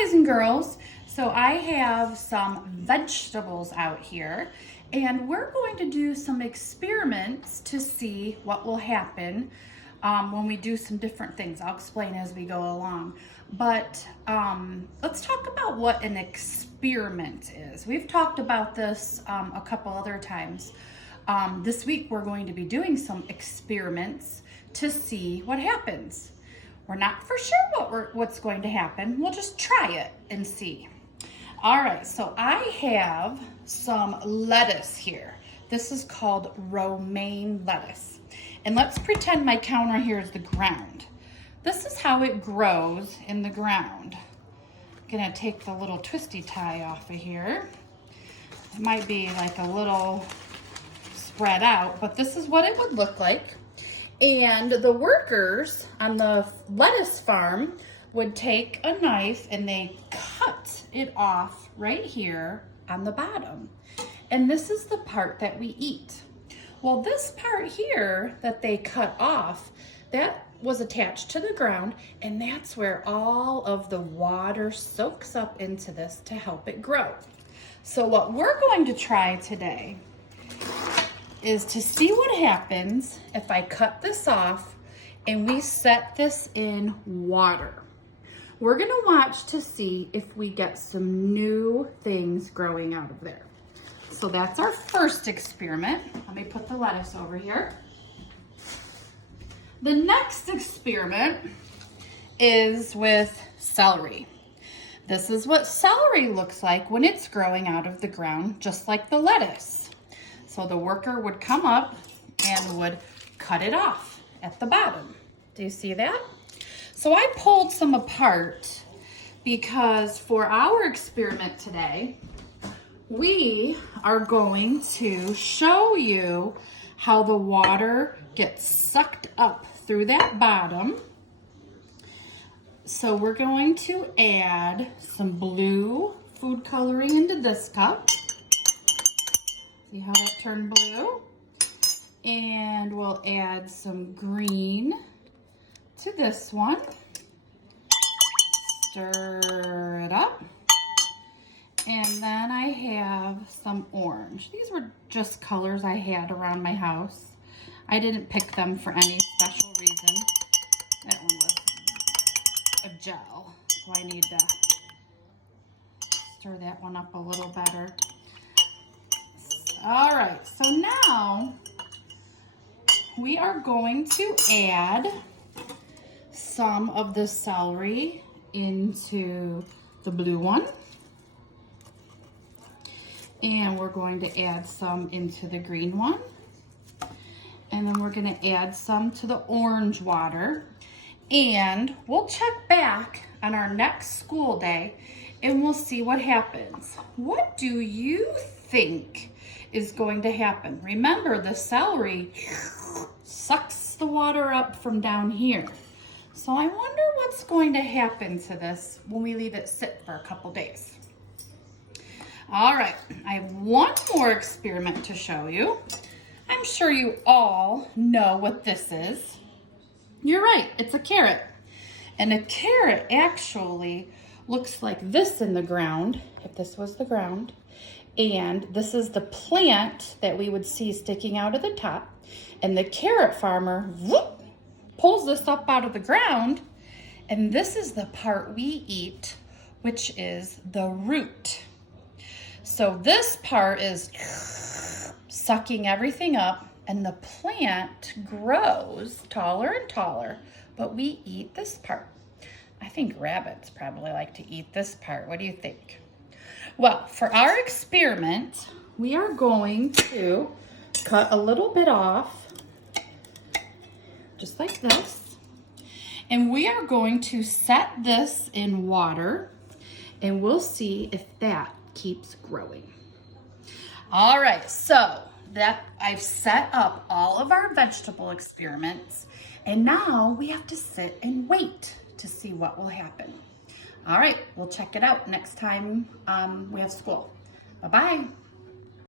boys and girls. So I have some vegetables out here and we're going to do some experiments to see what will happen when we do some different things. I'll explain as we go along. But let's talk about what an experiment is. We've talked about this a couple other times. This week we're going to be doing some experiments to see what happens. We're not for sure what's going to happen. We'll just try it and see. All right, so I have some lettuce here. This is called romaine lettuce. And let's pretend my counter here is the ground. This is how it grows in the ground. I'm gonna take the little twisty tie off of here. It might be like a little spread out, but this is what it would look like. And the workers on the lettuce farm would take a knife and they cut it off right here on the bottom. And this is the part that we eat. Well, this part here that they cut off, that was attached to the ground, and that's where all of the water soaks up into this to help it grow. So what we're going to try today is to see what happens if I cut this off and we set this in water. We're gonna watch to see if we get some new things growing out of there. So that's our first experiment. Let me put the lettuce over here. The next experiment is with celery. This is what celery looks like when it's growing out of the ground, just like the lettuce. So the worker would come up and would cut it off at the bottom. Do you see that? So I pulled some apart because for our experiment today, we are going to show you how the water gets sucked up through that bottom. So we're going to add some blue food coloring into this cup. See how that turned blue? And we'll add some green to this one. Stir it up. And then I have some orange. These were just colors I had around my house. I didn't pick them for any special reason. That one was a gel, so I need to stir that one up a little better. All right, so now we are going to add some of the celery into the blue one. And we're going to add some into the green one. And then we're gonna add some to the orange water. And we'll check back on our next school day and we'll see what happens. What do you think is going to happen? Remember, the celery sucks the water up from down here. So I wonder what's going to happen to this when we leave it sit for a couple days. All right, I have one more experiment to show you. I'm sure you all know what this is. You're right, it's a carrot. And a carrot actually looks like this in the ground, if this was the ground. And this is the plant that we would see sticking out of the top. And the carrot farmer whoop, pulls this up out of the ground. And this is the part we eat, which is the root. So this part is sucking everything up and the plant grows taller and taller, but we eat this part. I think rabbits probably like to eat this part. What do you think? Well, for our experiment, we are going to cut a little bit off, just like this. And we are going to set this in water and we'll see if that keeps growing. All right, so that I've set up all of our vegetable experiments and now we have to sit and wait to see what will happen. All right, we'll check it out next time we have school. Bye-bye.